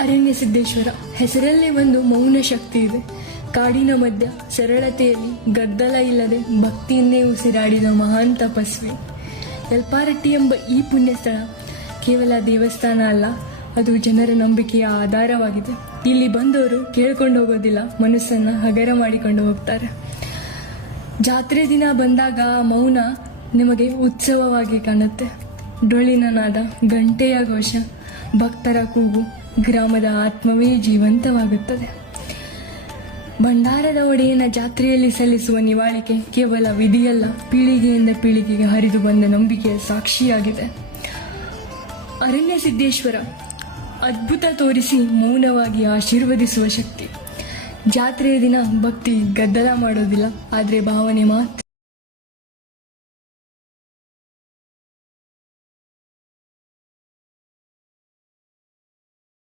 ಅರಣ್ಯ ಸಿದ್ದೇಶ್ವರ ಹೆಸರಲ್ಲೇ ಒಂದು ಮೌನ ಶಕ್ತಿ ಇದೆ. ಕಾಡಿನ ಮಧ್ಯ ಸರಳತೆಯಲ್ಲಿ ಗದ್ದಲ ಇಲ್ಲದೆ ಭಕ್ತಿಯನ್ನೇ ಉಸಿರಾಡಿದ ಮಹಾನ್ ತಪಸ್ವಿ. ಯಲ್ಪಾರಟ್ಟಿ ಎಂಬ ಈ ಪುಣ್ಯಸ್ಥಳ ಕೇವಲ ದೇವಸ್ಥಾನ ಅಲ್ಲ, ಅದು ಜನರ ನಂಬಿಕೆಯ ಆಧಾರವಾಗಿದೆ. ಇಲ್ಲಿ ಬಂದವರು ಕೇಳ್ಕೊಂಡು ಹೋಗೋದಿಲ್ಲ, ಮನಸ್ಸನ್ನ ಹಗರ ಮಾಡಿಕೊಂಡು ಹೋಗ್ತಾರೆ. ಜಾತ್ರೆ ದಿನ ಬಂದಾಗ ಮೌನ ನಿಮಗೆ ಉತ್ಸವವಾಗಿ ಕಾಣುತ್ತೆ. ಡೊಳ್ಳಿನ ನಾದ, ಗಂಟೆಯ ಘೋಷ, ಭಕ್ತರ ಕೂಗು, ಗ್ರಾಮದ ಆತ್ಮವೇ ಜೀವಂತವಾಗುತ್ತದೆ. ಭಂಡಾರದ ಒಡೆಯನ ಜಾತ್ರೆಯಲ್ಲಿ ಸಲ್ಲಿಸುವ ನಿವಾಳಿಕೆ ಕೇವಲ ವಿಧಿಯಲ್ಲ, ಪೀಳಿಗೆಯಿಂದ ಪೀಳಿಗೆಗೆ ಹರಿದು ಬಂದ ನಂಬಿಕೆಯ ಸಾಕ್ಷಿಯಾಗಿದೆ. ಅರಣ್ಯ ಸಿದ್ದೇಶ್ವರ ಅದ್ಭುತ ತೋರಿಸಿ ಮೌನವಾಗಿ ಆಶೀರ್ವದಿಸುವ ಶಕ್ತಿ. ಜಾತ್ರೆಯ ದಿನ ಭಕ್ತಿ ಗದ್ದಲ ಮಾಡೋದಿಲ್ಲ, ಆದರೆ ಭಾವನೆ ಮಾತ್ರ